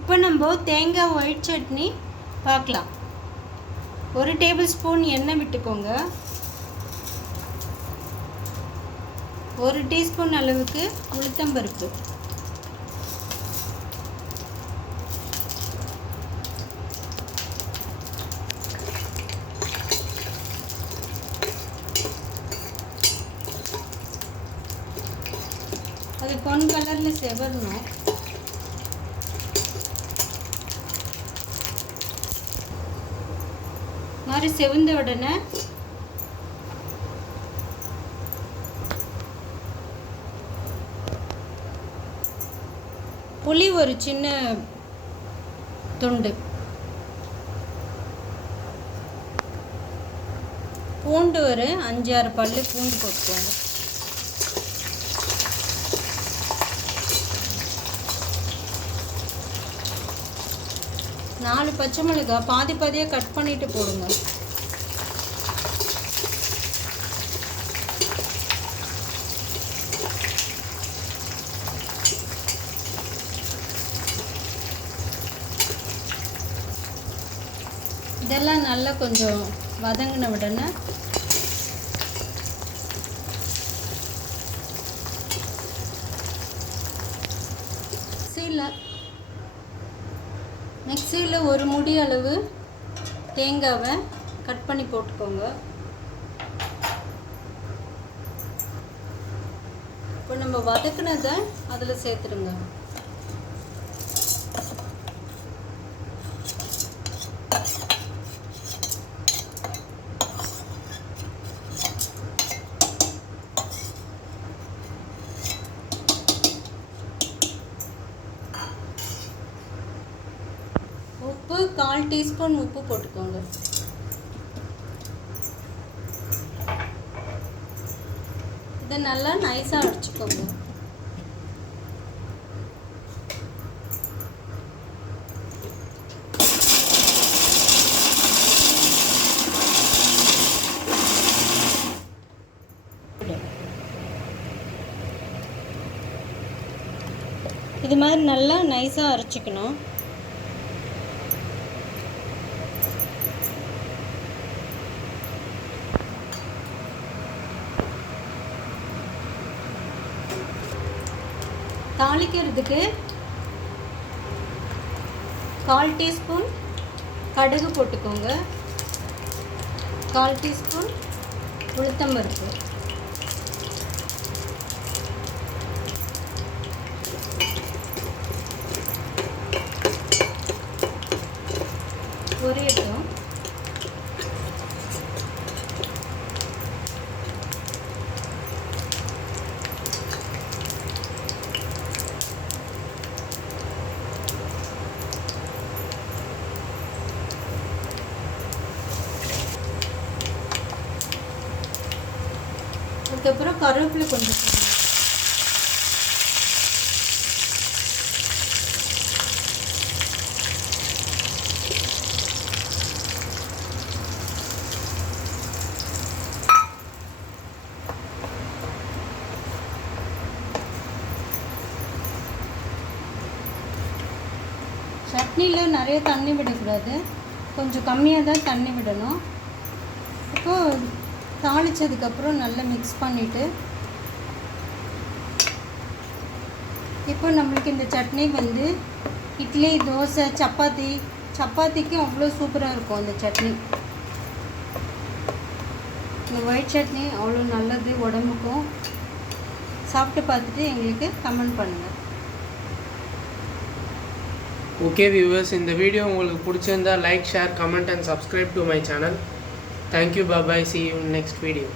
இப்போ நம்ம தேங்காய் ஒயிட் சட்னி பார்க்கலாம். 1 டேபிள் ஸ்பூன் எண்ணெய் விட்டுக்கோங்க. 1 டீஸ்பூன் அளவுக்கு உளுத்தம்பருப்பு, அது பொன் கலரில் செவரணும். மாதிரி செவந்த உடனே புளி ஒரு சின்ன துண்டு, பூண்டு ஒரு 5-6 பல்லு பூண்டு போட்டுக்கோங்க. நாலு பச்சை மிளகாய் பாதி பாதியாக கட் பண்ணிட்டு போடுங்க. இதெல்லாம் நல்லா கொஞ்சம் வதங்கின உடனே மிக்சியில் ஒரு முடி அளவு தேங்காவை கட் பண்ணி போட்டுக்கோங்க. இப்போ நம்ம வதக்குனதை அதில் சேர்த்துருங்க. உப்பு 1/4 டீஸ்பூன் உப்பு போட்டுக்கோங்க. இதை நல்லா நைஸாக அடிச்சுக்கோங்க. இது மாதிரி நல்லா நைஸாக அரைச்சிக்கணும். தாளிக்கிறதுக்கு 1/4 டீஸ்பூன் கடுகு போட்டுக்கோங்க. 1/4 டீஸ்பூன் உளுத்தம்பருப்பு, பொரியட்டும். அதுக்கப்புறம் கருவேப்பிலை கொஞ்சம் சட்னியில் நிறைய தண்ணி விடக்கூடாது, கொஞ்சம் கம்மியாக தான் தண்ணி விடணும். இப்போது தாளித்ததுக்கப்புறம் நல்லா மிக்ஸ் பண்ணிவிட்டு, இப்போ நம்மளுக்கு இந்த சட்னி வந்து இட்லி, தோசை, சப்பாத்திக்கு அவ்வளோ சூப்பராக இருக்கும் அந்த சட்னி. இந்த ஒயிட் சட்னி அவ்வளோ நல்லது உடம்புக்கும். சாப்பிட்டு பார்த்துட்டு எங்களுக்கு கமெண்ட் பண்ணுங்கள். ஓகே வியூவர்ஸ், இந்த வீடியோ உங்களுக்கு பிடிச்சிருந்தா like, share, comment and subscribe to my channel. Thank you. Bye bye. See you in next video.